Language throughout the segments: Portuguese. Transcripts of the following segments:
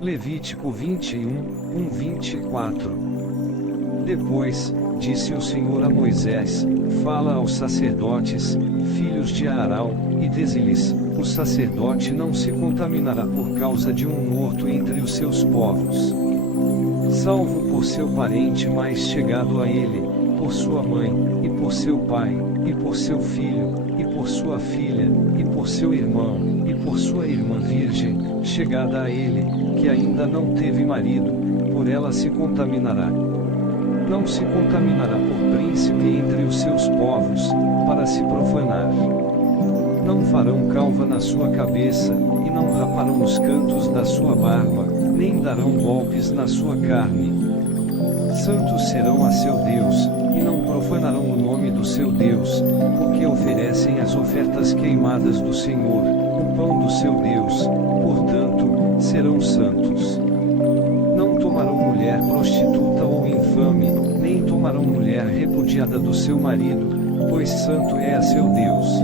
Levítico 21, 24. Depois, disse o Senhor a Moisés: Fala aos sacerdotes, filhos de Arão, e dize-lhes: O sacerdote não se contaminará por causa de um morto entre os seus povos, salvo por seu parente mais chegado a ele, por sua mãe, e por seu pai, e por seu filho, e por sua filha, e por seu irmão, e por sua irmã virgem, chegada a ele, que ainda não teve marido, por ela se contaminará. Não se contaminará por príncipe entre os seus povos, para se profanar. Não farão calva na sua cabeça, e não raparão os cantos da sua barba, nem darão golpes na sua carne. Santos serão a seu Deus, e não profanarão o nome do seu Deus, porque oferecem as ofertas queimadas do Senhor, o pão do seu Deus, portanto, serão santos. Não tomarão mulher prostituta ou infame, nem tomarão mulher repudiada do seu marido, pois santo é a seu Deus.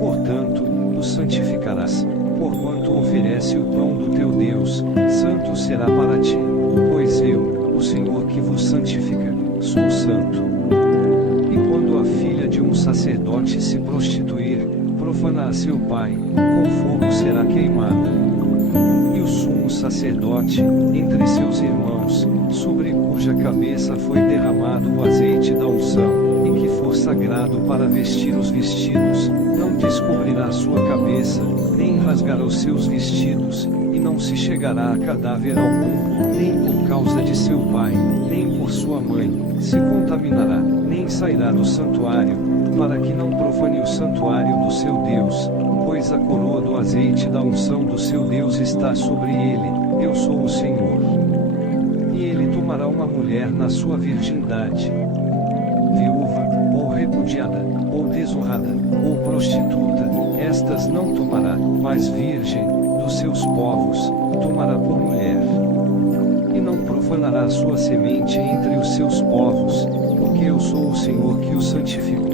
Portanto, o santificarás, porquanto oferece o pão do teu Deus, santo será para ti, pois eu, o Senhor que vos santifica, sou santo. E quando a filha de um sacerdote se prostituir, profana a seu pai, com fogo será queimada. E o sumo sacerdote, entre seus irmãos, sobre cuja cabeça foi derramado o azeite da unção, e que for sagrado para vestir os vestidos, não descobrirá sua cabeça, nem rasgará os seus vestidos, e não se chegará a cadáver algum, nem por causa de seu pai, nem por sua mãe, se contaminará, nem sairá do santuário, para que não profane o santuário do seu Deus, pois a coroa do azeite da unção do seu Deus está sobre ele, eu sou o Senhor. E ele tomará uma mulher na sua virgindade, viúva, ou repudiada, ou desonrada, ou prostituta, estas não tomará, mas virgem, dos seus povos, tomará por mulher. E não profanará a sua semente entre os seus povos, porque eu sou o Senhor que o santifico.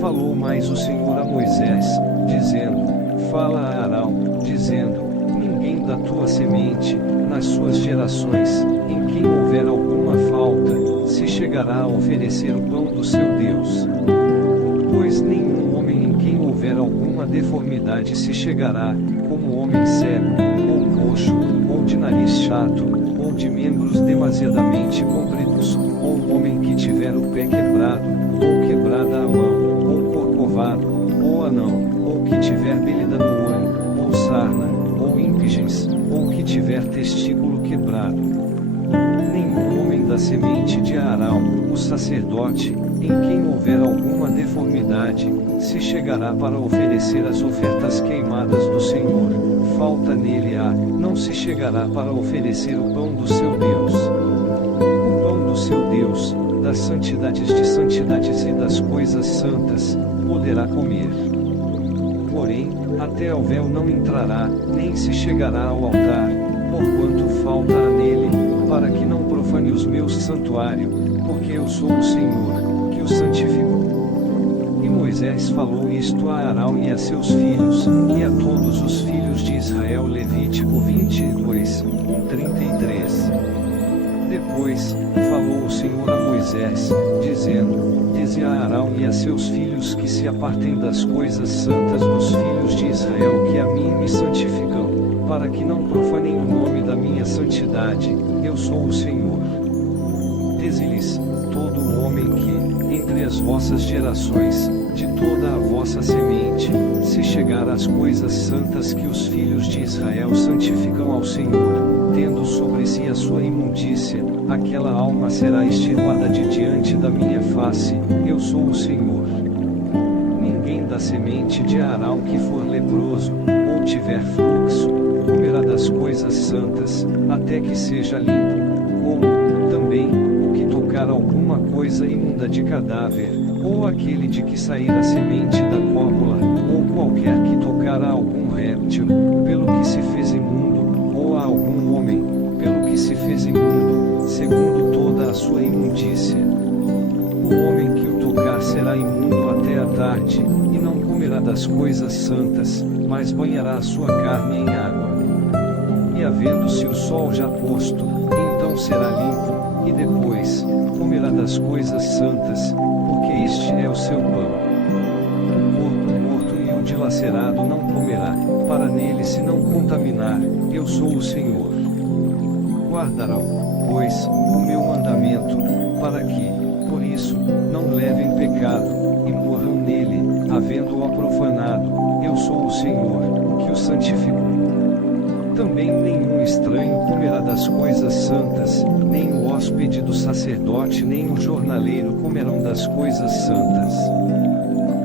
Falou mais o Senhor a Moisés, dizendo: Fala a Arão, dizendo: Ninguém da tua semente, nas suas gerações, em quem houver alguma falta, se chegará a oferecer o pão do seu Deus. Pois nenhum homem em quem houver alguma deformidade se chegará, como homem cego, ou coxo, ou de nariz chato, ou de membros demasiadamente compridos, ou um homem que tiver o pé quebrado, ou quebrada a mão, ou corcovado, ou anão, ou que tiver belida no olho, ou sarna, ou impigência, ou que tiver testículo quebrado. Nenhum homem da semente de Arão, o sacerdote, em quem houver alguma deformidade, se chegará para oferecer as ofertas queimadas do Senhor, falta nele há, não se chegará para oferecer o pão do seu Deus. O pão do seu Deus, das santidades de santidades e das coisas santas, poderá comer. Porém, até ao véu não entrará, nem se chegará ao altar, porquanto falta há nele, para que não profane os meus santuários, porque eu sou o Senhor, que o santifico. E Moisés falou isto a Arão e a seus filhos, e a todos os filhos de Israel. Levítico 22, 33. Depois, falou o Senhor a Moisés, dizendo: Dize a Arão e a seus filhos que se apartem das coisas santas dos filhos de Israel que a mim me santificam, para que não profanem o nome da minha santidade, eu sou o Senhor. Dize-lhes: todo homem que, entre as vossas gerações, de toda a vossa semente, se chegar às coisas santas que os filhos de Israel santificam ao Senhor, tendo sobre si a sua imundícia, aquela alma será extirpada de diante da minha face, eu sou o Senhor. Ninguém da semente de Arão que for leproso, ou tiver fluxo, comerá das coisas santas, até que seja limpo, como, também, o que tocar alguma coisa imunda de cadáver, ou aquele de que sair a semente da cópula, ou qualquer que tocar a algum réptil, pelo que se fez imundo, ou a algum homem, pelo que se fez imundo, segundo toda a sua imundícia. O homem que o tocar será imundo até a tarde, e não comerá das coisas santas, mas banhará a sua carne em água. e havendo-se o sol já posto, então será limpo, e depois, comerá das coisas santas, porque este é o seu pão. O corpo morto e o dilacerado não comerá, para nele se não contaminar, eu sou o Senhor. Guardarão, pois, o meu mandamento, para que, por isso, não levem pecado, e morram nele, havendo-o profanado, eu sou o Senhor, que o santifico. Também nenhum estranho comerá das coisas santas, nem o hóspede do sacerdote nem o jornaleiro comerão das coisas santas.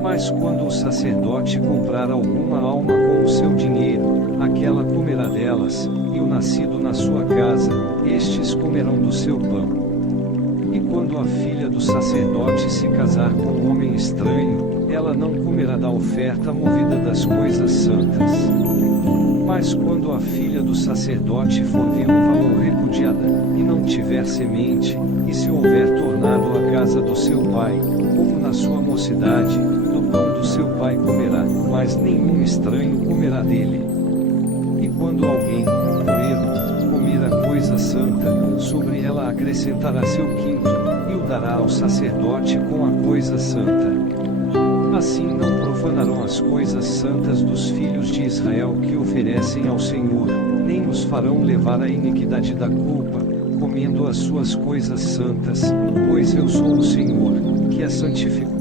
Mas quando o sacerdote comprar alguma alma com o seu dinheiro, aquela comerá delas, e o nascido na sua casa, estes comerão do seu pão. E quando a filha do sacerdote se casar com um homem estranho, ela não comerá da oferta movida das coisas santas. Mas quando a filha do sacerdote for viúva ou repudiada, e não tiver semente, e se houver tornado a casa do seu pai, como na sua mocidade, do pão do seu pai comerá, mas nenhum estranho comerá dele. E quando alguém, por erro, comer a coisa santa, sobre ela acrescentará seu quinto, e o dará ao sacerdote com a coisa santa. Assim não profanarão as coisas santas dos filhos de Israel que oferecem ao Senhor, nem os farão levar a iniquidade da culpa, comendo as suas coisas santas, pois eu sou o Senhor, que as santifico.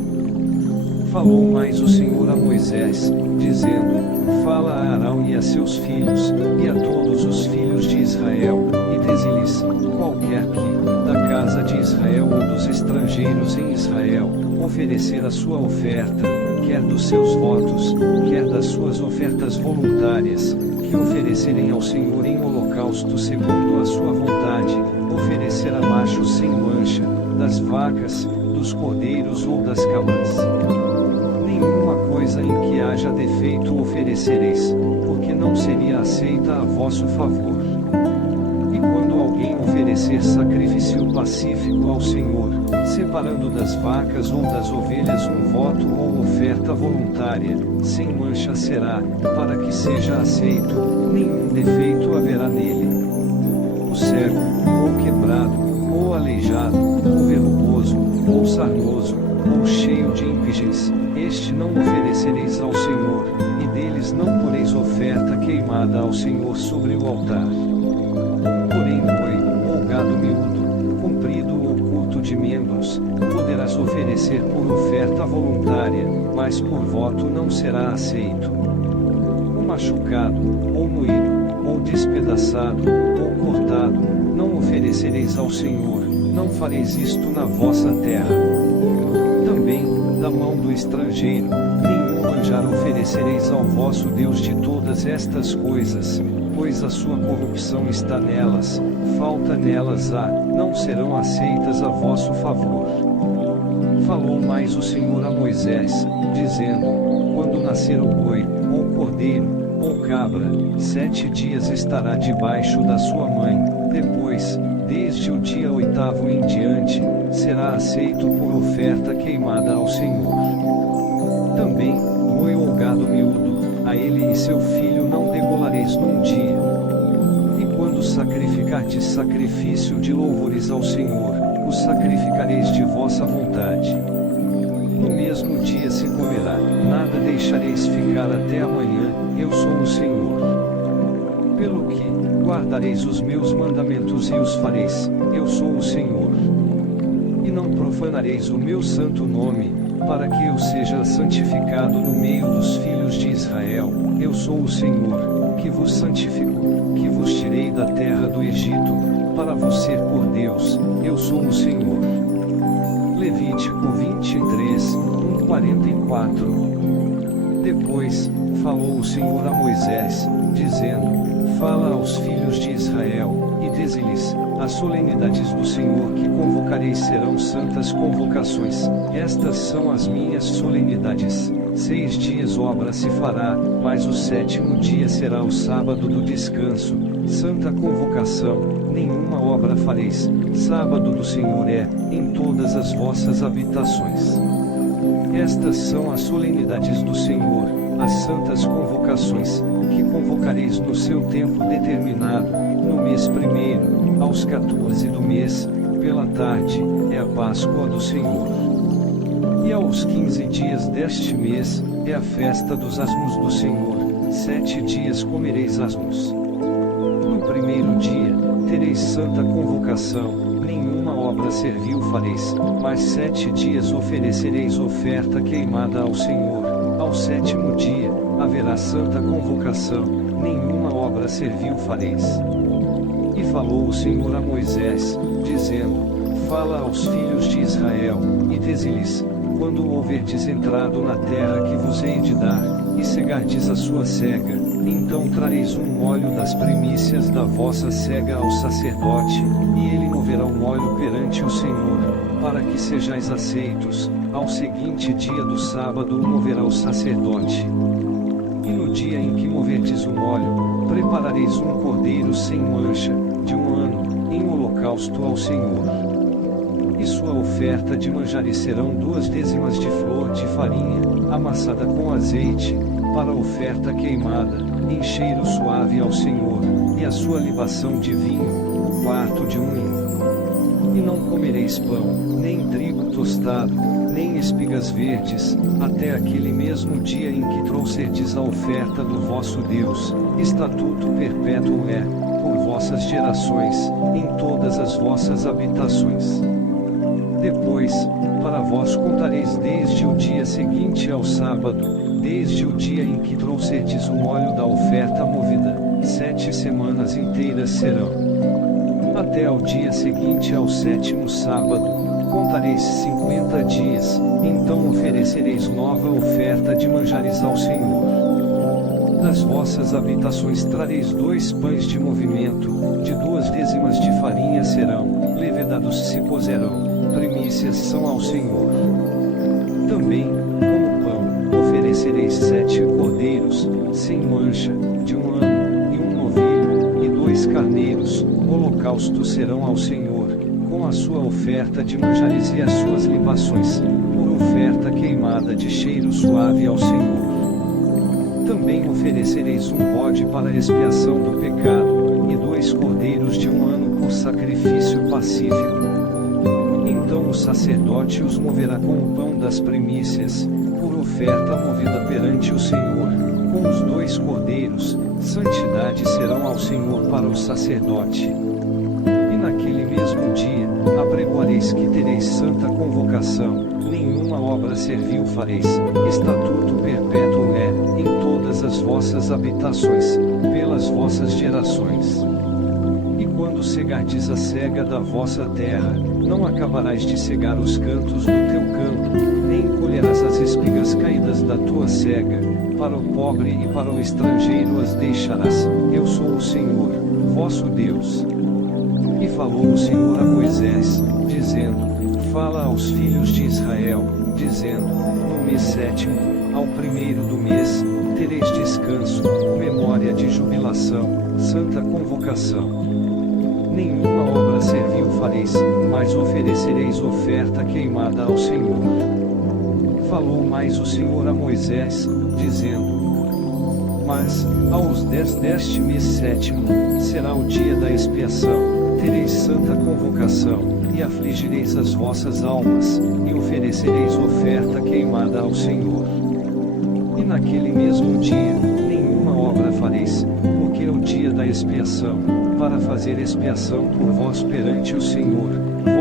Falou mais o Senhor a Moisés, dizendo: Fala a Arão e a seus filhos, e a todos os filhos de Israel, e dize-lhes: qualquer que, da casa de Israel ou dos estrangeiros em Israel, oferecer a sua oferta, quer dos seus votos, quer das suas ofertas voluntárias, que oferecerem ao Senhor em holocausto segundo a sua vontade, oferecerá machos sem mancha, das vacas, dos cordeiros ou das cabras. Nenhuma coisa em que haja defeito oferecereis, porque não seria aceita a vosso favor. E quando alguém oferecer sacrifício pacífico ao Senhor, separando das vacas ou das ovelhas um voto ou oferta voluntária, sem mancha será, para que seja aceito, nenhum defeito haverá nele. O cego, ou quebrado, ou aleijado, ou verrugoso, ou sarnoso, ou cheio de impigência, este não oferecereis ao Senhor, e deles não poreis oferta queimada ao Senhor sobre o altar. Porém boi, ou gado miúdo, comprido ou curto de membros, poderás oferecer por oferta voluntária, mas por voto não será aceito. O machucado, ou moído, ou despedaçado, ou cortado, não oferecereis ao Senhor, não fareis isto na vossa terra. Também, da mão do estrangeiro, nenhum manjar oferecereis ao vosso Deus de todas estas coisas, pois a sua corrupção está nelas, falta nelas não serão aceitas a vosso favor. Falou mais o Senhor a Moisés, dizendo: quando nascer o boi, ou cordeiro, ou cabra, 7 dias estará debaixo da sua mãe, depois, desde o dia 8º em diante, será aceito por oferta queimada ao Senhor. Também, boi ou gado miúdo, a ele e seu filho não degolareis num dia. E quando sacrificardes sacrifício de louvores ao Senhor, o sacrificareis de vossa vontade. No mesmo dia se comerá, nada deixareis ficar até amanhã, eu sou o Senhor. Pelo que, guardareis os meus mandamentos e os fareis, eu sou o Senhor. E não profanareis o meu santo nome, para que eu seja santificado no meio dos filhos de Israel, eu sou o Senhor, que vos santifico, que vos tirei da terra do Egito, para vos ser por Deus, eu sou o Senhor. Levítico 23, 44. Depois, falou o Senhor a Moisés, dizendo: Fala aos filhos de Israel, e dize-lhes: as solenidades do Senhor que convocareis serão santas convocações, estas são as minhas solenidades. 6 dias obra se fará, mas o 7º dia será o sábado do descanso, santa convocação, nenhuma obra fareis, sábado do Senhor é, em todas as vossas habitações. Estas são as solenidades do Senhor, as santas convocações, que convocareis no seu tempo determinado, no mês primeiro, aos 14 do mês, pela tarde, é a Páscoa do Senhor. E aos 15 dias deste mês, é a festa dos asmos do Senhor, 7 dias comereis asmos. No primeiro dia, tereis santa convocação, nenhuma obra servil fareis, mas 7 dias oferecereis oferta queimada ao Senhor. Ao 7º dia, haverá santa convocação, nenhuma obra servil fareis. E falou o Senhor a Moisés, dizendo: Fala aos filhos de Israel, e dize-lhes: Quando houverdes entrado na terra que vos hei de dar, e cegardes a sua cega, então trareis um óleo das primícias da vossa cega ao sacerdote, e ele moverá um óleo perante o Senhor, para que sejais aceitos. Ao seguinte dia do sábado o moverá o sacerdote. E no dia em que moverdes o óleo, preparareis um cordeiro sem mancha, de 1 ano, em holocausto ao Senhor. E sua oferta de manjares serão 2 décimas de flor de farinha, amassada com azeite, para oferta queimada, em cheiro suave ao Senhor, e a sua libação de vinho, o quarto de 1 hin. E não comereis pão, nem trigo tostado, nem espigas verdes, até aquele mesmo dia em que trouxerdes a oferta do vosso Deus. Estatuto perpétuo é, por vossas gerações, em todas as vossas habitações. Depois, para vós contareis desde o dia seguinte ao sábado, desde o dia em que trouxerdes o óleo da oferta movida, 7 semanas inteiras serão. Até ao dia seguinte ao 7º sábado, contareis 50 dias, então oferecereis nova oferta de manjares ao Senhor. Das vossas habitações trareis 2 pães de movimento, de 2 décimas de farinha serão, levedados se puserão, primícias são ao Senhor. Também, como pão, oferecereis 7 cordeiros, sem mancha, de 1 ano, e 1 novilho, e 2 carneiros, holocaustos serão ao Senhor, com a sua oferta de manjares e as suas libações, por oferta queimada de cheiro suave ao Senhor. Também oferecereis um bode para expiação do pecado, e 2 cordeiros de 1 ano por sacrifício pacífico. Então o sacerdote os moverá com o pão das primícias, por oferta movida perante o Senhor, com os 2 cordeiros, santidade serão ao Senhor para o sacerdote. E naquele mesmo dia, apregoareis que tereis santa convocação, nenhuma obra servil fareis, estatuto perpétuo é, em todas as vossas habitações, pelas vossas gerações. E quando cegardes a cega da vossa terra, não acabarás de cegar os cantos do teu campo, nem colherás as espigas caídas da tua cega, para o pobre e para o estrangeiro as deixarás. Eu sou o Senhor, vosso Deus. E falou o Senhor a Moisés, dizendo: Fala aos filhos de Israel, dizendo: No mês 7º, ao 1º do mês, tereis descanso, memória de jubilação, santa convocação. Nenhuma obra servil fareis, mas oferecereis oferta queimada ao Senhor. Falou mais o Senhor a Moisés, dizendo: Mas, aos 10 deste mês 7º, será o dia da expiação, tereis santa convocação, e afligireis as vossas almas, e oferecereis oferta queimada ao Senhor. E naquele mesmo dia, nenhuma obra fareis, porque é o dia da expiação, para fazer expiação por vós perante o Senhor,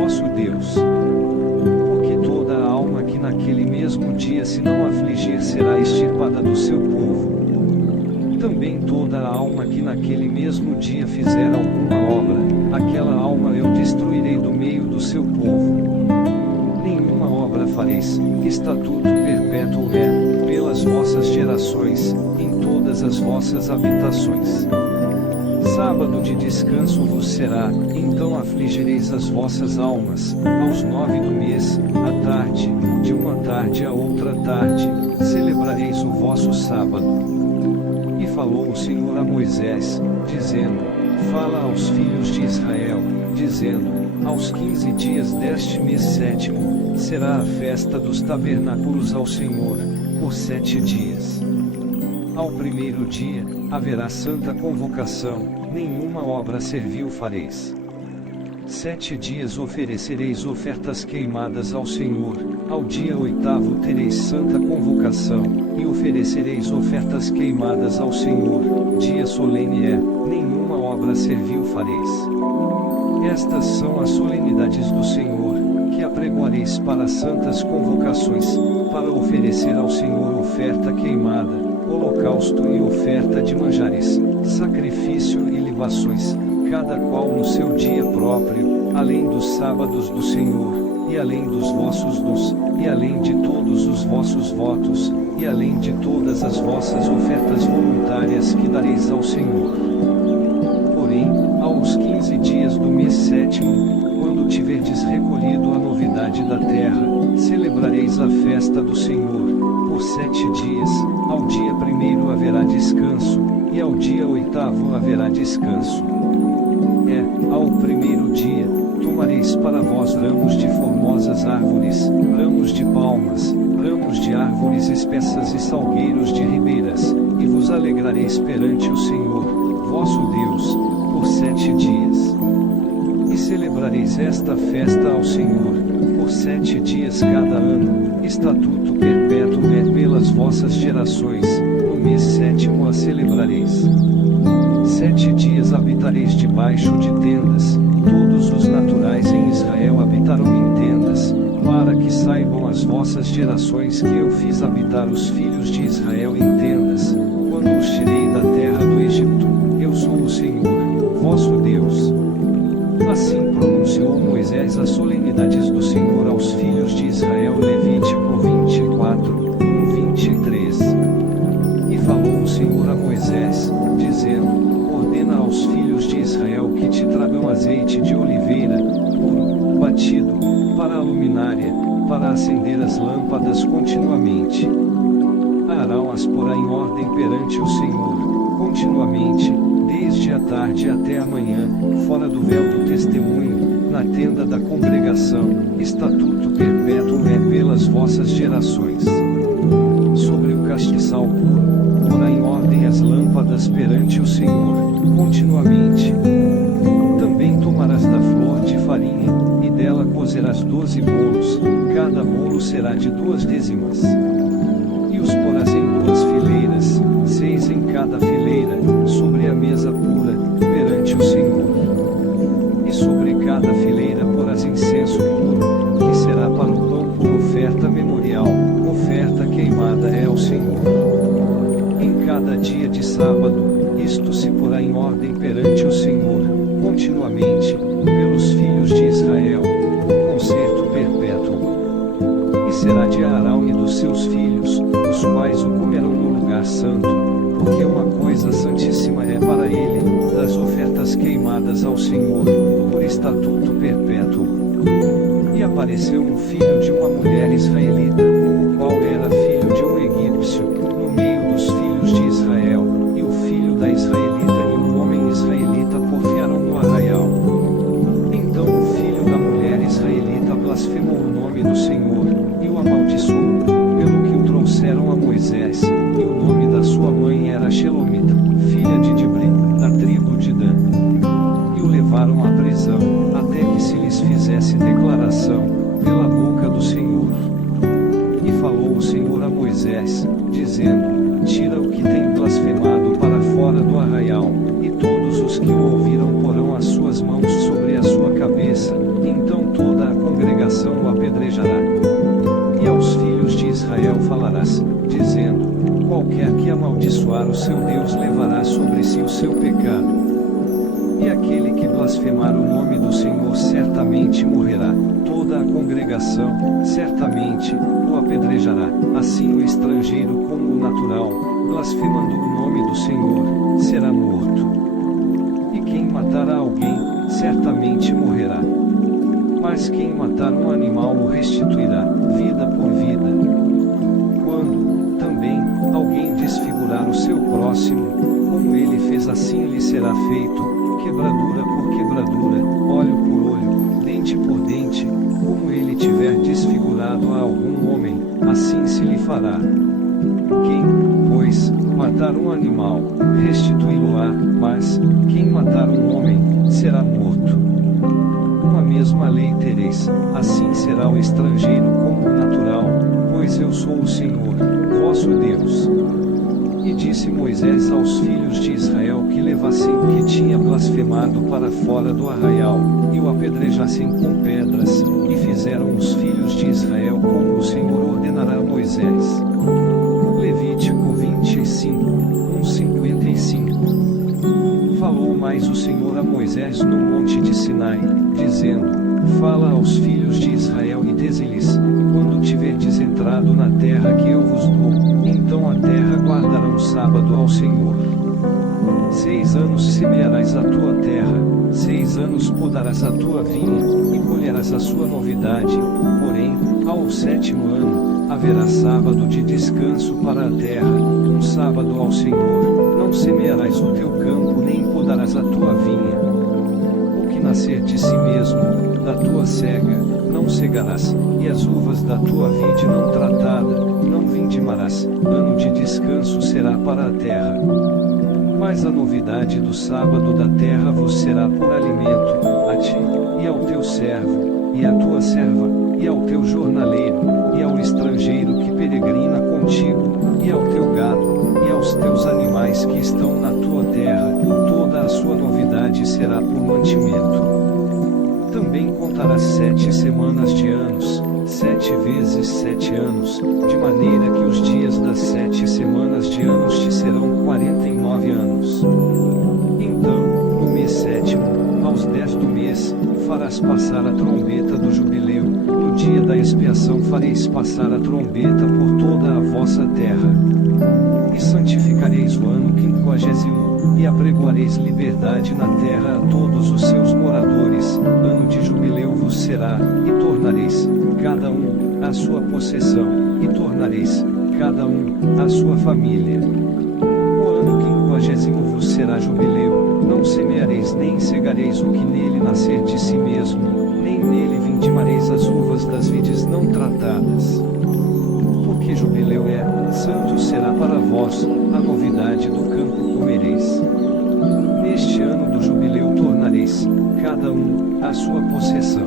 vosso Deus. Porque toda a alma que naquele mesmo dia se não afligir será extirpada do seu povo. Também toda a alma que naquele mesmo dia fizer alguma obra, aquela alma eu destruirei do meio do seu povo. Nenhuma obra fareis, estatuto perpétuo é, pelas vossas gerações, em todas as vossas habitações. Sábado de descanso vos será, então afligireis as vossas almas, aos 9 do mês, à tarde, de uma tarde a outra tarde, celebrareis o vosso sábado. E falou o Senhor a Moisés, dizendo: Fala aos filhos de Israel, dizendo: Aos 15 dias deste mês 7º, será a festa dos tabernáculos ao Senhor, por 7 dias. ao primeiro dia, haverá santa convocação, nenhuma obra servil fareis. 7 dias oferecereis ofertas queimadas ao Senhor, ao dia 8º tereis santa convocação, e oferecereis ofertas queimadas ao Senhor, dia solene é, nenhuma obra servil fareis. Estas são as solenidades do Senhor, que apregoareis para santas convocações, para oferecer ao Senhor oferta queimada, holocausto e oferta de manjares, sacrifício e libações, cada qual no seu dia próprio, além dos sábados do Senhor, e além dos vossos dons, e além de todos os vossos votos, e além de todas as vossas ofertas voluntárias que dareis ao Senhor. Porém, aos 15 dias do mês 7º, quando tiverdes recolhido a novidade da terra, celebrareis a festa do Senhor, por 7 dias, ao dia 1º haverá descanso, e ao dia 8º haverá descanso. Ao primeiro dia, tomareis para vós ramos de formosas árvores, ramos de palmas, ramos de árvores espessas e salgueiros de ribeiras, e vos alegrareis perante o Senhor, vosso Deus, por 7 dias. E celebrareis esta festa ao Senhor, por 7 dias cada ano, estatuto perpétuo é pelas vossas gerações, no mês 7º a celebrareis. 7 dias habitareis debaixo de tendas, todos os naturais em Israel habitarão em tendas, para que saibam as vossas gerações que eu fiz habitar os filhos de Israel em tendas, quando os tirei da terra do Egito, eu sou o Senhor, vosso Deus. Assim pronunciou Moisés as solenidades do Senhor aos filhos de Israel. Levítico 24, 23. E falou o Senhor a Moisés, dizendo: ordena aos filhos de Israel que te tragam azeite de oliveira, puro, batido, para a luminária, para acender as lâmpadas continuamente. Arão as porá em ordem perante o Senhor, continuamente, desde a tarde até a manhã, fora do véu do testemunho, na tenda da congregação, estatuto perpétuo é pelas vossas gerações. Sobre o castiçal puro, porá em ordem as lâmpadas perante o Senhor, continuamente. Também tomarás da flor de farinha, e dela cozerás 12 bolos, cada bolo será de 2 décimas. E os porás em 2 fileiras, 6 em cada fileira, sobre a mesa pura, perante o Senhor. E sobre cada fileira porás incenso puro, que será para o pão por oferta memorial, oferta queimada é ao Senhor. Em cada dia de sábado, isto se porá em ordem perante o Senhor, continuamente, pelos filhos de Israel, por concerto perpétuo. E será de Arão e dos seus filhos, os quais o comerão no lugar santo, porque uma coisa santíssima é para ele, das ofertas queimadas ao Senhor, por estatuto perpétuo. E apareceu um filho de uma mulher israelita, o qual era filho de um egípcio, no meio dos filhos de Israel, e o filho da israelita e um homem israelita porfiaram no arraial. Então o filho da mulher israelita blasfemou o nome do Senhor, e o amaldiçoou, pelo que o trouxeram a Moisés, e o nome da sua mãe era Shelomita, filha de Dibri, da tribo de Dan. E o levaram à prisão, até que se lhes fizesse declaração, pela boca do Senhor. E falou o Senhor a Moisés, dizendo: tira o que tem blasfemado para fora do arraial, e todos os que o ouviram porão as suas mãos sobre a sua cabeça, então toda a congregação o apedrejará. E aos filhos de Israel falarás, dizendo: qualquer que amaldiçoar o seu Deus levará sobre si o seu pecado. E aquele que blasfemar o nome do Senhor certamente morrerá, toda a congregação, certamente, o apedrejará, assim o estrangeiro como o natural, blasfemando o nome do Senhor, será morto. E quem matar a alguém, certamente morrerá. Mas quem matar um animal o restituirá, vida por vida. Quando, também, alguém desfigurar o seu próximo, como ele fez assim lhe será feito, quebradura por quebradura, olho por olho, dente por dente, como ele tiver desfigurado a algum homem, assim se lhe fará. Quem, pois, matar um animal, restituí-lo-á, mas, quem matar um homem, será morto. Uma mesma lei tereis, assim será o estrangeiro como o natural, pois eu sou o Senhor, vosso Deus. E disse Moisés aos filhos de Israel que levassem o que tinha blasfemado para fora do arraial, e o apedrejassem com pedras, e fizeram os filhos de Israel como o Senhor ordenará a Moisés. Levítico 25, 55. Falou mais o Senhor a Moisés no monte de Sinai, dizendo: Fala aos filhos de Israel e dize-lhes: quando tiverdes entrado na terra que eu vos dou, então a terra guardará um sábado ao Senhor. 6 anos semearás a tua terra, 6 anos podarás a tua vinha, e colherás a sua novidade, porém, ao 7º ano, haverá sábado de descanso para a terra, um sábado ao Senhor. Não semearás o teu campo nem podarás a tua vinha. O que nascer de si mesmo, da tua cega, não cegarás, e as uvas da tua vide não tratada, não vindimarás. Ano de descanso será para a terra. Mas a novidade do sábado da terra vos será por alimento, a ti, e ao teu servo, e à tua serva, e ao teu jornaleiro, e ao estrangeiro que peregrina contigo, e ao teu gado, e aos teus animais que estão na tua terra, toda a sua novidade será por mantimento. Também contarás 7 semanas de anos, 7 vezes 7 anos, de maneira que os dias das 7 semanas de anos te serão 49 anos. Então, no mês 7º, aos 10 do mês, farás passar a trombeta do jubileu, no dia da expiação fareis passar a trombeta por toda a vossa terra. E santificareis o ano 50º, e apregoareis liberdade na terra a todos os seus moradores, ano de jubileu vos será, e tornareis, cada um, a sua possessão, e tornareis, cada um, a sua família. O ano 50º vos será jubileu, não semeareis nem cegareis o que nele nascer de si mesmo, nem nele vindimareis as uvas das vides não tratadas. Porque jubileu é, santo será para vós, a novidade do campo comereis. Neste ano do jubileu tornareis, cada um, a sua possessão.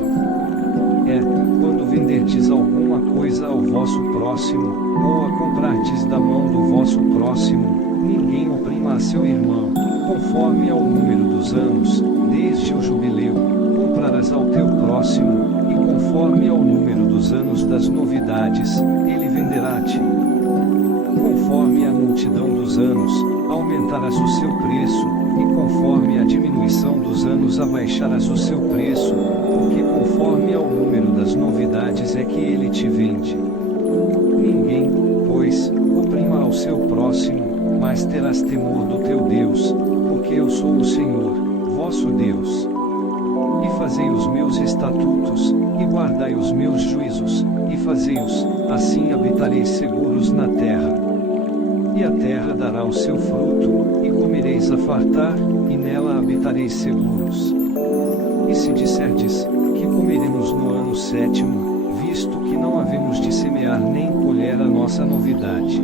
É, quando venderdes alguma coisa ao vosso próximo, ou a comprardes da mão do vosso próximo, ninguém oprima a seu irmão, conforme ao número dos anos, desde o jubileu, comprarás ao teu próximo, e conforme ao número dos anos das novidades, ele venderá-te. Conforme a multidão dos anos, aumentarás o seu preço, e conforme a diminuição dos anos abaixarás o seu preço, porque conforme ao número das novidades é que ele te vende. Ninguém, pois, oprima ao seu próximo, mas terás temor do teu Deus, porque eu sou o Senhor, vosso Deus. E fazei os meus estatutos, e guardai os meus juízos, e fazei-os, assim habitareis seguros na terra. E a terra dará o seu fruto, e comereis a fartar, e nela habitareis seguros. E se disserdes, que comeremos no ano 7º, visto que não havemos de semear nem colher a nossa novidade.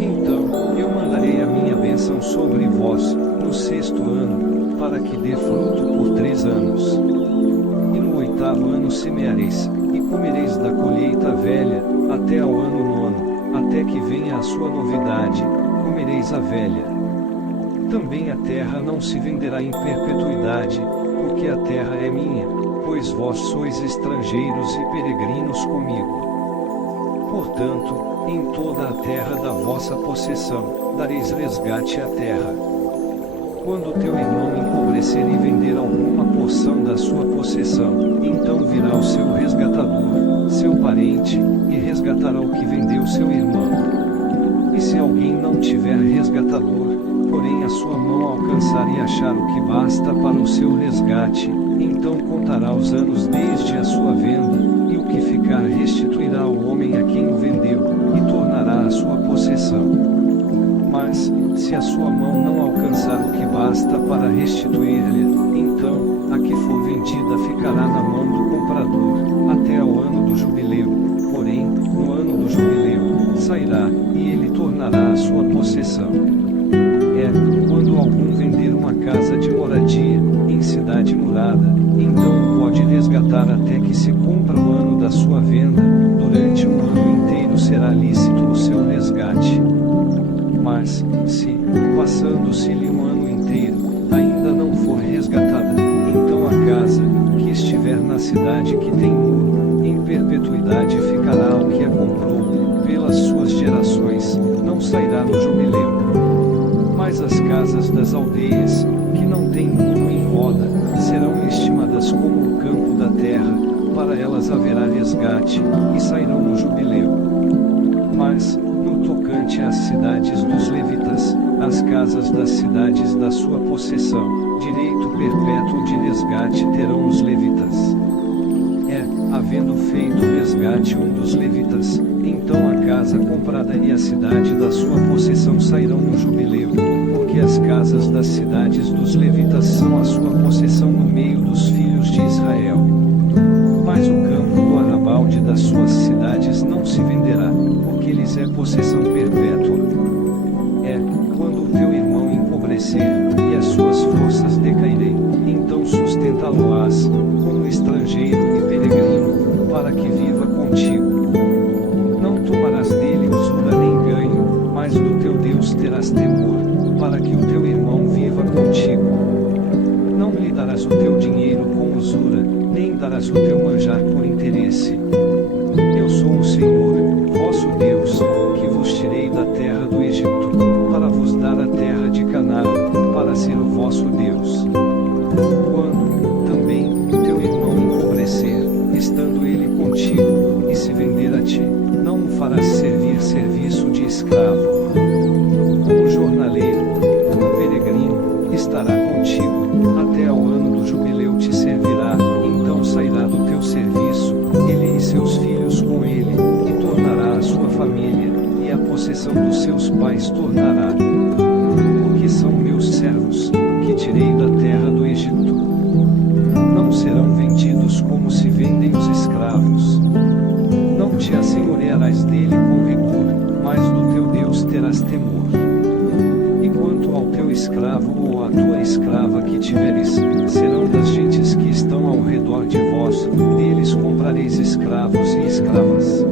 Então, eu mandarei a minha bênção sobre vós, no 6º ano, para que dê fruto por 3 anos. E no 8º ano semeareis, e comereis da colheita velha, até ao ano 9º, até que venha a sua novidade, comereis a velha. Também a terra não se venderá em perpetuidade, porque a terra é minha, pois vós sois estrangeiros e peregrinos comigo. Portanto, em toda a terra da vossa possessão, dareis resgate à terra. Quando teu irmão empobrecer e vender alguma porção da sua possessão, então virá o seu resgatador, seu parente, e resgatará o que vendeu seu irmão. E se alguém não tiver resgatador, porém a sua mão alcançar e achar o que basta para o seu resgate, então contará os anos desde a sua venda, e o que ficar restituirá ao homem a quem o vendeu, e tornará a sua possessão. Mas, se a sua mão não alcançar o que basta para restituir-lhe, então, a que for vendida ficará na mão do comprador, até ao ano do jubileu. Porém, no ano do jubileu, sairá, e ele tornará a sua possessão. Quando algum vender uma casa de moradia, em cidade murada, então pode resgatar até que se cumpra o ano da sua venda, durante um ano inteiro será lícito o seu resgate. Mas, se, passando-se-lhe um ano inteiro, ainda não for resgatada, então a casa, que estiver na cidade que tem muro, em perpetuidade ficará ao que a comprou, pelas suas gerações, não sairá no jubileu. Mas as casas das aldeias, que não têm muro em roda, serão estimadas como o campo da terra, para elas haverá resgate, e sairão no jubileu. Mas, no tocante às cidades dos levitas, as casas das cidades da sua possessão, direito perpétuo de resgate terão os levitas. Havendo feito o resgate um dos levitas, então a casa comprada e a cidade da sua possessão sairão no jubileu, porque as casas das cidades dos levitas são a sua possessão no meio dos filhos de Israel. Mas o campo do arrabalde das suas cidades não se venderá, porque lhes é possessão perpétua. Quando o teu irmão empobrecer, e as suas forças decaírem, então sustentá-lo-ás, como estrangeiro e peregrino, para que viva contigo. Não tomarás dele usura nem ganho, mas do teu Deus terás temor, para que o teu irmão viva contigo. Não lhe darás o teu dinheiro com usura, nem darás o teu manjar por interesse. Eu sou o Senhor, vosso Deus, que vos tirei da terra do Egito, para vos dar a terra de Canaã, para ser o vosso Deus. Quando, também, teu irmão empobrecer, estando ele contigo, e se vender a ti, não o farás servir serviço de escravo. Como jornaleiro, como peregrino, estará contigo, até ao ano do jubileu te servirá, então sairá do teu serviço, ele e seus filhos com ele, e tornará a sua família, e a possessão dos seus pais tornará. Porque são meus servos, que tirei da terra do Egito. Não serão vendidos como se vendem os escravos. Não te assenhorearás dele com rigor, mas do teu Deus terás temor. E quanto ao teu escravo ou à tua escrava que tiveres, serão das gentes que estão ao redor de vós, deles comprareis escravos e escravas.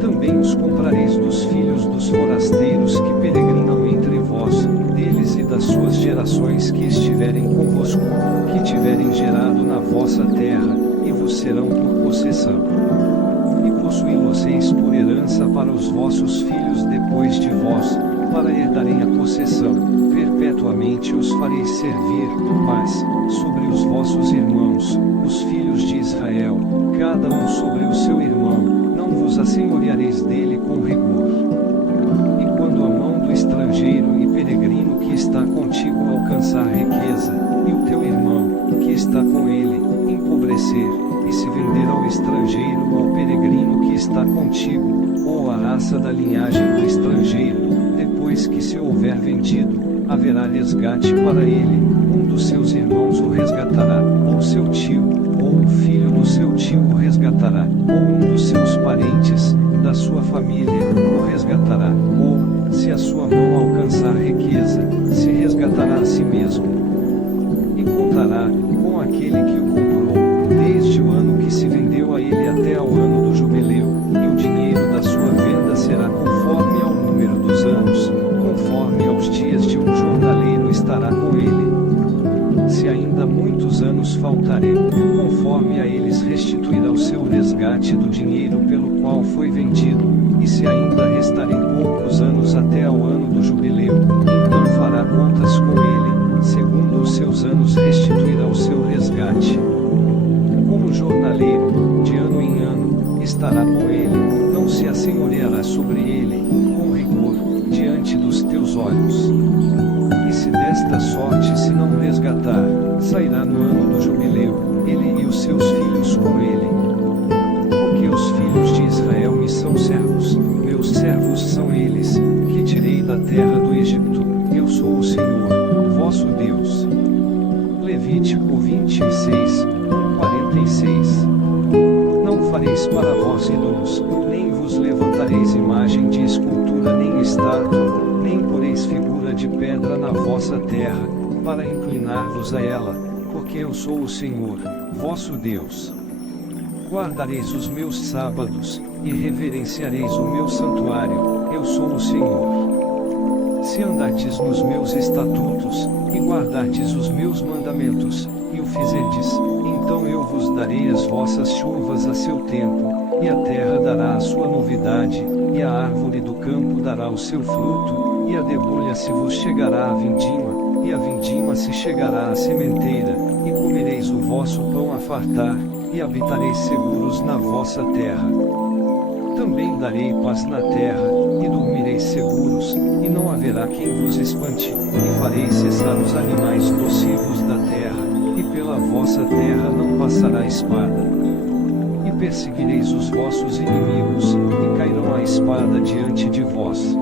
Também os comprareis dos filhos dos forasteiros que peregrinam entre vós, deles e das suas gerações que estiverem convosco, que tiverem gerado na vossa terra, e vos serão por possessão. E possuí-los-eis por herança para os vossos filhos depois de vós, para herdarem a possessão, perpetuamente os fareis servir, mas, sobre os vossos irmãos, os filhos de Israel, cada um sobre o seu irmão, não vos assenhoreareis dele com rigor. E quando a mão do estrangeiro e peregrino que está contigo alcançar riqueza, e o teu irmão, que está com ele, empobrecer, e se vender ao estrangeiro ou ao peregrino que está contigo, ou à raça da linhagem do estrangeiro, depois que se houver vendido, haverá resgate para ele, um dos seus irmãos o resgatará, ou seu tio, ou o filho do seu tio o resgatará, ou um dos seus parentes, da sua família, o resgatará, ou, se a sua mão alcançar riqueza, se resgatará a si mesmo. E contará, com aquele que o comprou, desde o ano que se vendeu a ele até ao ano do jubileu, e o dinheiro da sua venda será conforme ao número dos anos, conforme aos dias de um jornaleiro estará com ele. Se ainda muitos anos faltarem, conforme a eles restituirá o seu resgate do dinheiro pelo qual foi vendido, e se ainda restarem poucos anos até ao ano do jubileu, então fará contas com ele, segundo os seus anos restituirá o seu resgate. Como jornaleiro, de ano em ano, estará com ele, não se assenhoreará sobre ele, com rigor, diante dos teus olhos. E se desta sorte se não resgatar, sairá no ano do jubileu, ele e os seus filhos com ele. Porque os filhos de Israel me são servos, meus servos são eles, que tirei da terra do de pedra na vossa terra, para inclinar-vos a ela, porque eu sou o Senhor, vosso Deus. Guardareis os meus sábados, e reverenciareis o meu santuário, eu sou o Senhor. Se andardes nos meus estatutos, e guardardes os meus mandamentos, e o fizerdes, então eu vos darei as vossas chuvas a seu tempo, e a terra dará a sua novidade, e a árvore do campo dará o seu fruto, e a debulha se vos chegará a vindima, e a vindima se chegará à sementeira, e comereis o vosso pão a fartar, e habitareis seguros na vossa terra. Também darei paz na terra, e dormireis seguros, e não haverá quem vos espante, e farei cessar os animais nocivos da terra, e pela vossa terra não passará espada. E perseguireis os vossos inimigos, e cairão a espada diante de vós.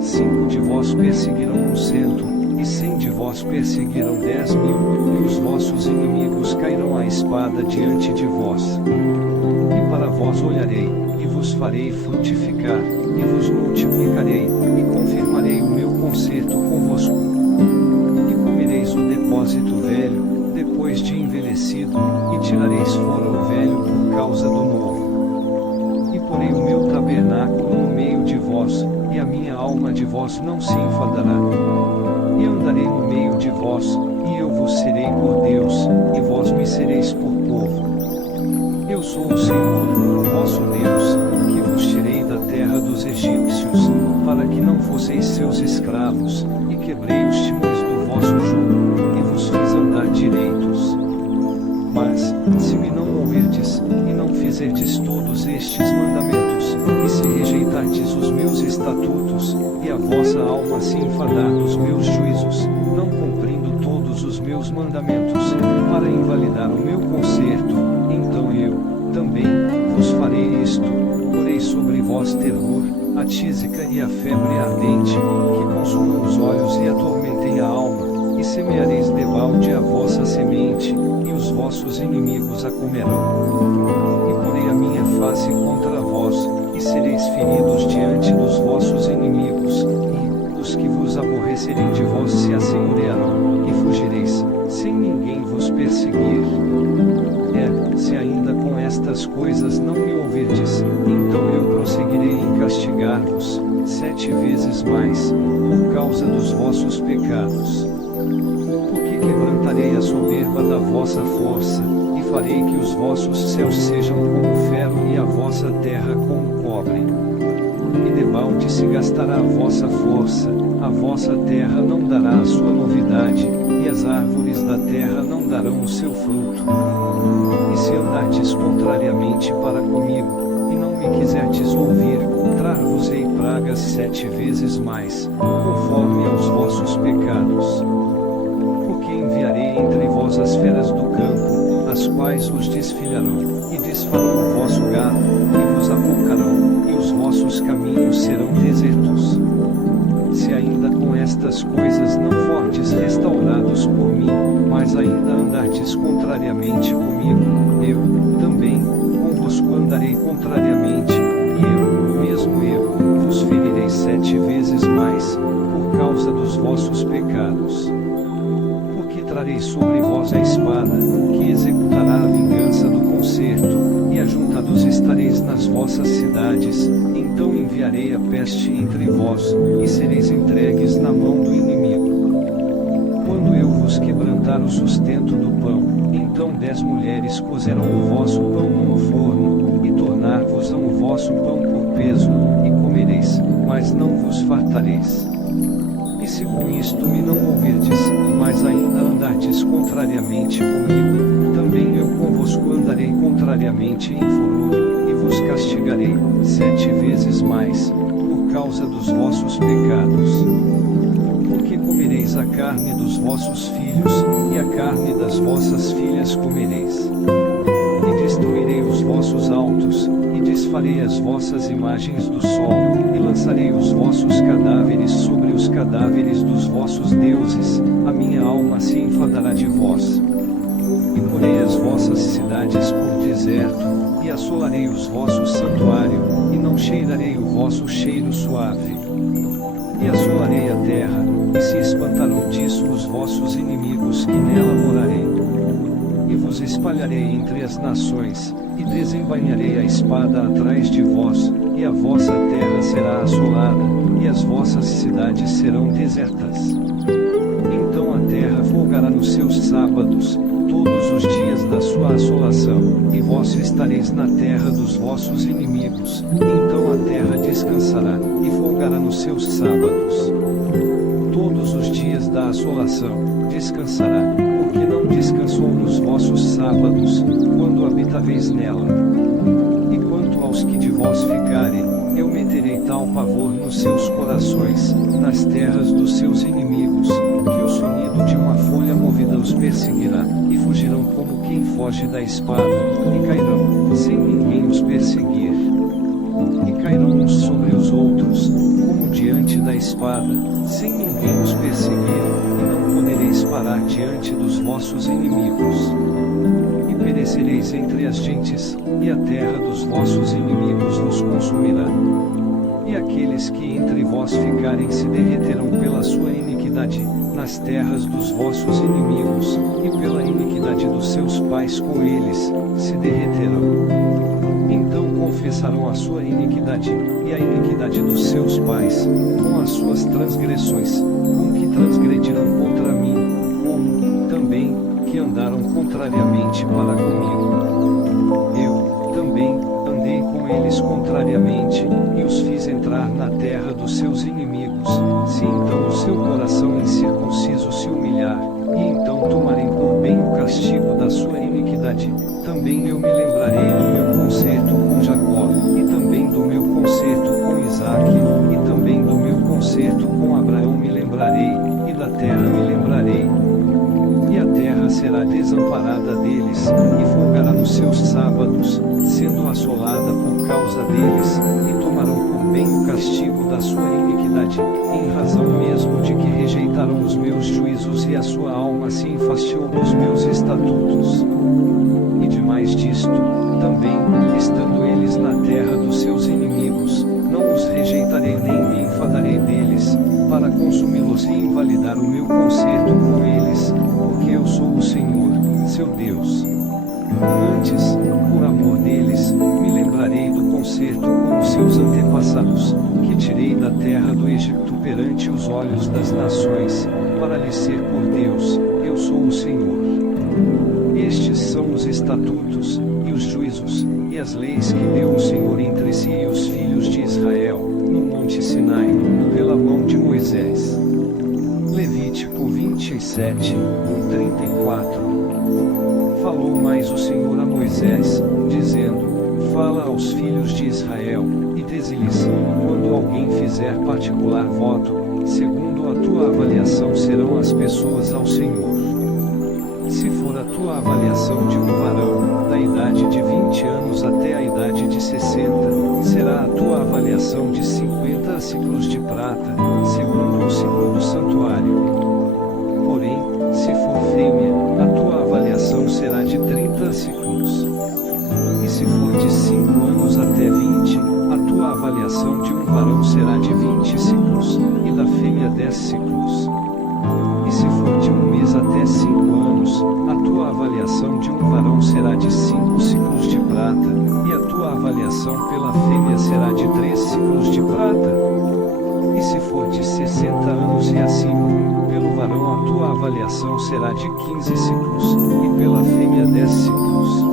5 de vós perseguirão 100, e 100 de vós perseguirão 10.000, e os vossos inimigos cairão a espada diante de vós. E para vós olharei, e vos farei frutificar, e vos multiplicarei, e confirmarei o meu concerto convosco. E comereis o depósito velho, depois de envelhecido, e tirareis fora o velho por causa do novo. E porei o meu tabernáculo no meio de vós, e a minha alma de vós não se enfadará. E andarei no meio de vós, e eu vos serei por Deus, e vós me sereis por povo. Eu sou o Senhor, vosso Deus, que vos tirei da terra dos egípcios, para que não fosseis seus escravos, e quebrei os timões do vosso jugo, e vos fiz andar direitos. Mas, se me não ouvirdes, e não fizerdes todos estes mandamentos, e se rejeitardes os meus estatutos, e a vossa alma se enfadar dos meus juízos, não cumprindo todos os meus mandamentos, para invalidar o meu concerto, então eu, também, vos farei isto: porei sobre vós terror, a tísica e a febre ardente, que consumam os olhos e atormentem a alma, e semeareis debalde a vossa semente, e os vossos inimigos a comerão. E porei a minha face contra vós, e sereis feridos diante dos vossos inimigos, e os que vos aborrecerem de vós se assenhorearão, e fugireis, sem ninguém vos perseguir. Se ainda com estas coisas não me ouvirdes, então eu prosseguirei em castigar-vos, 7 vezes mais, por causa dos vossos pecados. Porque quebrantarei a soberba da vossa força, e farei que os vossos céus sejam como ferro e a vossa terra como cobre. E debalde se gastará a vossa força, a vossa terra não dará a sua novidade, e as árvores da terra não darão o seu fruto. E se andardes contrariamente para comigo, e não me quiserdes ouvir, trar-vos-ei pragas 7 vezes mais, conforme aos vossos pecados. Porque enviarei entre vós as feras do campo, as quais vos desfilharão, e desfarão o vosso gado, e vos apocarão, e os vossos caminhos serão desertos. Se ainda com estas coisas não fordes restaurados por mim, mas ainda andardes contrariamente comigo, eu, também, convosco andarei contrariamente, e eu, mesmo eu, vos ferirei 7 vezes mais, por causa dos vossos pecados. Porque trarei sobre vós a espada, que executará a vingança do concerto, e ajuntados estareis nas vossas cidades, então enviarei a peste entre vós, e sereis entregues na mão do inimigo. Quando eu vos quebrantar o sustento do pão, então 10 mulheres cozerão o vosso pão num forno, e tornar-vos-ão o vosso pão por peso, e comereis, mas não vos fartareis. E se com isto me não ouvirdes, mas ainda andardes contrariamente comigo, também eu convosco andarei contrariamente em furor, e vos castigarei 7 vezes mais, por causa dos vossos pecados. Porque comereis a carne dos vossos filhos, e a carne das vossas filhas comereis. E destruirei os vossos altos, e desfarei as vossas imagens do sol, e lançarei os vossos cadáveres sobre os cadáveres dos vossos deuses, a minha alma se enfadará de vós. E porei as vossas cidades por deserto, e assolarei os vossos santuários, e não cheirarei o vosso cheiro suave. E assolarei a terra, e se espantarão disso os vossos inimigos que nela morarei. E vos espalharei entre as nações, e desembainharei a espada atrás de vós, e a vossa terra será assolada, e as vossas cidades serão desertas. Então a terra folgará nos seus sábados, todos os dias da sua assolação, e vós estareis na terra dos vossos inimigos, então a terra descansará, e folgará nos seus sábados. Todos os dias da assolação, descansará, porque não descansou nos vossos sábados, quando habitaveis nela. E quanto aos que de vós ficarem, eu meterei tal pavor nos seus corações, nas terras dos seus inimigos, que o sonido de uma folha movida os perseguirá, e fugirão como quem foge da espada, e cairão, sem ninguém os perseguir. E cairão uns sobre os outros, como diante da espada, sem ninguém os perseguir, e não podereis parar diante dos vossos inimigos. E perecereis entre as gentes, e a terra dos vossos inimigos vos consumirá. E aqueles que entre vós ficarem se derreterão pela sua iniquidade, nas terras dos vossos inimigos, e pela iniquidade dos seus pais com eles, se derreterão. Então confessarão a sua iniquidade, e a iniquidade dos seus pais, com as suas transgressões, com que transgrediram contra mim, como, também, que andaram contrariamente para comigo. Eu, também, andei com eles contrariamente, e os fiz entrar na terra dos seus inimigos, se então o seu coração incircunciso se humilhar, e então tomarem por bem o castigo da sua iniquidade, também eu me lembrarei do meu concerto com Jacó, e também do meu concerto com Isaque, e também do meu concerto com Abraão me lembrarei, e da terra me lembrarei. E a terra será desamparada deles, e folgará nos seus sábados, sendo assolada por causa deles, e tomarão por bem o castigo da sua iniquidade, em razão mesmo de que rejeitaram os meus juízos e a sua alma se enfastiou dos meus estatutos. E demais disto, também, estando eles na terra dos seus inimigos, não os rejeitarei nem me enfadarei deles, para consumi-los e invalidar o meu concerto com eles, porque eu sou o Senhor, seu Deus. Antes, por amor deles, me lembrarei do concerto com os seus antepassados, que tirei da terra do Egito perante os olhos das nações, para lhes ser por Deus, eu sou o Senhor. Estes são os estatutos, e os juízos, e as leis que deu o Senhor entre si e os filhos de Israel, no monte Sinai, pela mão de Moisés. Levítico 27, 34. Falou mais o Senhor a Moisés, dizendo: Fala aos filhos de Israel, e dize-lhes: quando alguém fizer particular voto, segundo a tua avaliação serão as pessoas ao Senhor. Se for a tua avaliação de um varão, da idade de 20 anos até a idade de 60, será a tua avaliação de 50 ciclos de prata, segundo o ciclo do santuário. Porém, se for fêmea, a tua avaliação será de 30 ciclos. E se for de 5 anos até 20, a tua avaliação de um varão será de 20 ciclos, e da fêmea 10 ciclos. E se for de um mês até 5 anos, a tua avaliação de um varão será de 5 ciclos de prata, e a tua avaliação pela fêmea será de 3 ciclos de prata. E se for de 60 anos e acima, pelo varão a tua avaliação será de 15 ciclos, e pela fêmea 10 ciclos.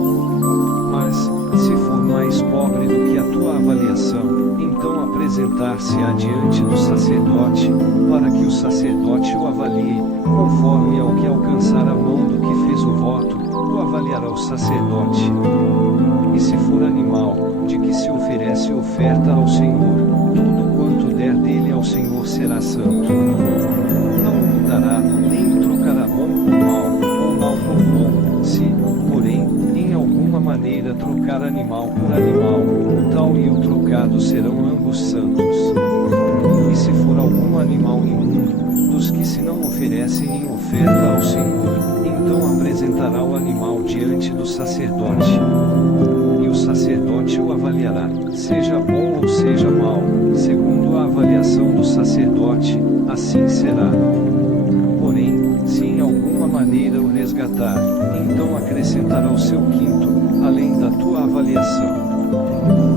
Mas, se for mais pobre do que a tua avaliação, então apresentar-se-á diante do sacerdote, para que o sacerdote o avalie, conforme ao que alcançar a mão do que fez o voto, o avaliará o sacerdote. E se for animal, de que se oferece oferta ao Senhor, tudo quanto der dele ao Senhor será santo. Não o mudará, nem o trocará bom por mal, ou mal por bom, se, porém, em alguma maneira trocar animal por animal, o tal e o trocado serão ambos santos. E se for algum animal imundo, dos que se não oferecem em oferta ao Senhor, então apresentará o animal diante do sacerdote. E o sacerdote o avaliará, seja bom ou seja mau, segundo segundo a avaliação do sacerdote, assim será. Porém, se em alguma maneira o resgatar, então acrescentará o seu quinto, além da tua avaliação.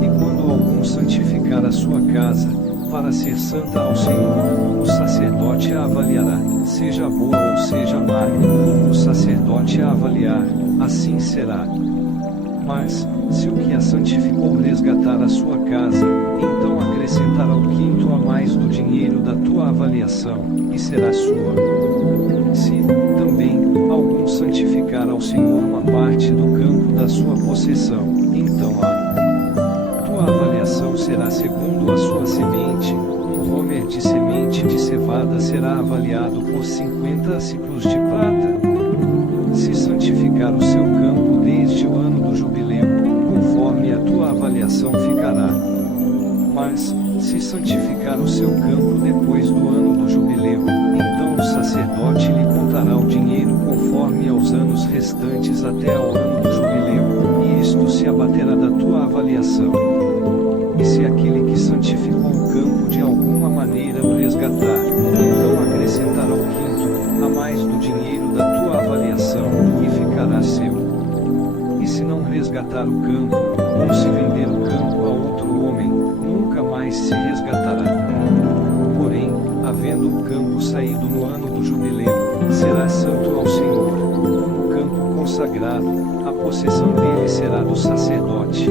E quando algum santificar a sua casa, para ser santa ao Senhor, o sacerdote a avaliará, seja boa ou seja má, como o sacerdote a avaliar, assim será. Mas, se o que a santificou resgatar a sua casa, então acrescentará o quinto a mais do dinheiro da tua avaliação, e será sua. Se, também, algum santificar ao Senhor uma parte do campo da sua possessão, então a tua avaliação será segundo a sua semente. Um homer de semente de cevada será avaliado por 50 ciclos de prata. Se santificar o seu campo desde o ano do jubileu, conforme a tua avaliação ficará. Mas, se santificar o seu campo depois do ano do jubileu, então o sacerdote lhe contará o dinheiro conforme aos anos restantes até ao ano do jubileu, e isto se abaterá da tua avaliação. E se aquele que santificou o campo de alguma maneira o resgatar, então acrescentará o quinto, a mais do dinheiro da tua avaliação, e ficará seu. E se não resgatar o campo, ou se vender o campo a outro homem, nunca mais se resgatará. Porém, havendo o campo saído no ano do jubileu, será santo ao Senhor, como campo consagrado, a possessão dele será do sacerdote.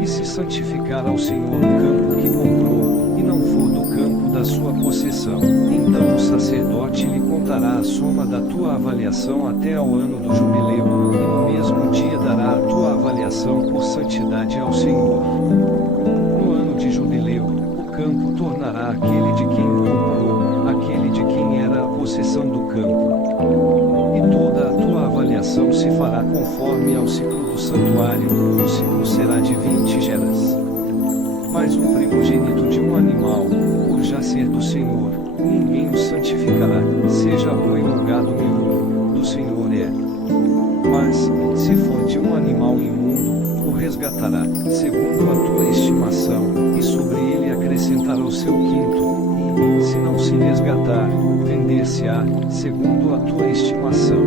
E se santificar ao Senhor o campo que comprou, e não for do campo da sua possessão, então o sacerdote lhe contará a soma da tua avaliação até ao ano do jubileu, e no mesmo dia dará a tua avaliação por santidade ao Senhor. No ano de jubileu, o campo tornará aquele de quem o comprou, aquele de quem era a possessão do campo. E toda a tua avaliação se fará conforme ao ciclo do santuário, o ciclo será de 20 geras. Mas o primogênito de um animal, por já ser do Senhor, ninguém o santificará, seja boi ou gado miúdo, do Senhor é. Mas, se for de um animal imundo, o resgatará, segundo a tua estimação, e sobre ele acrescentará o seu quinto, e, se não se resgatar, vender-se-á, segundo a tua estimação.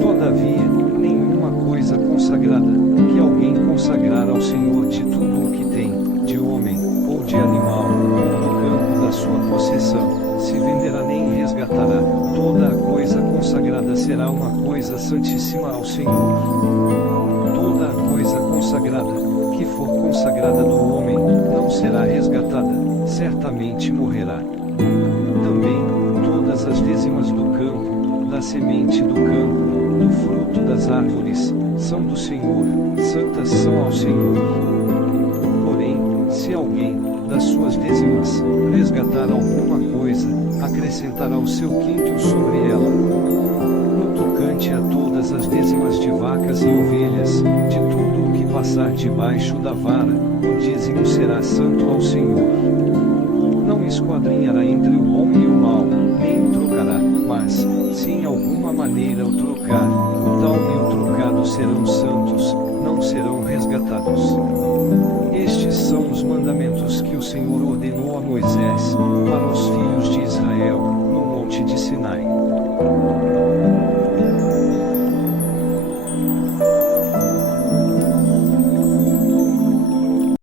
Todavia, nenhuma coisa consagrada, que alguém consagrar ao Senhor de tudo o que tem, de homem, ou de animal, ou do campo da sua possessão, se venderá nem resgatará, toda a coisa consagrada será uma coisa santíssima ao Senhor. Toda a coisa consagrada, que for consagrada do homem, não será resgatada, certamente morrerá. Também, todas as décimas do campo, da semente do campo, do fruto das árvores, são do Senhor, santas são ao Senhor. Porém, se alguém, das suas décimas, resgatar alguma coisa, acrescentará o seu quinto sobre ela. No tocante a todas as décimas de vacas e ovelhas, de tudo o que passar debaixo da vara, o dízimo será santo ao Senhor. Não esquadrinhará entre o bom e o mau, nem o trocará, mas, se em alguma maneira o trocar, o tal e o trocado serão santos, não serão resgatados. Estes são os mandamentos que o Senhor ordenou a Moisés, para os filhos de Israel, no monte de Sinai.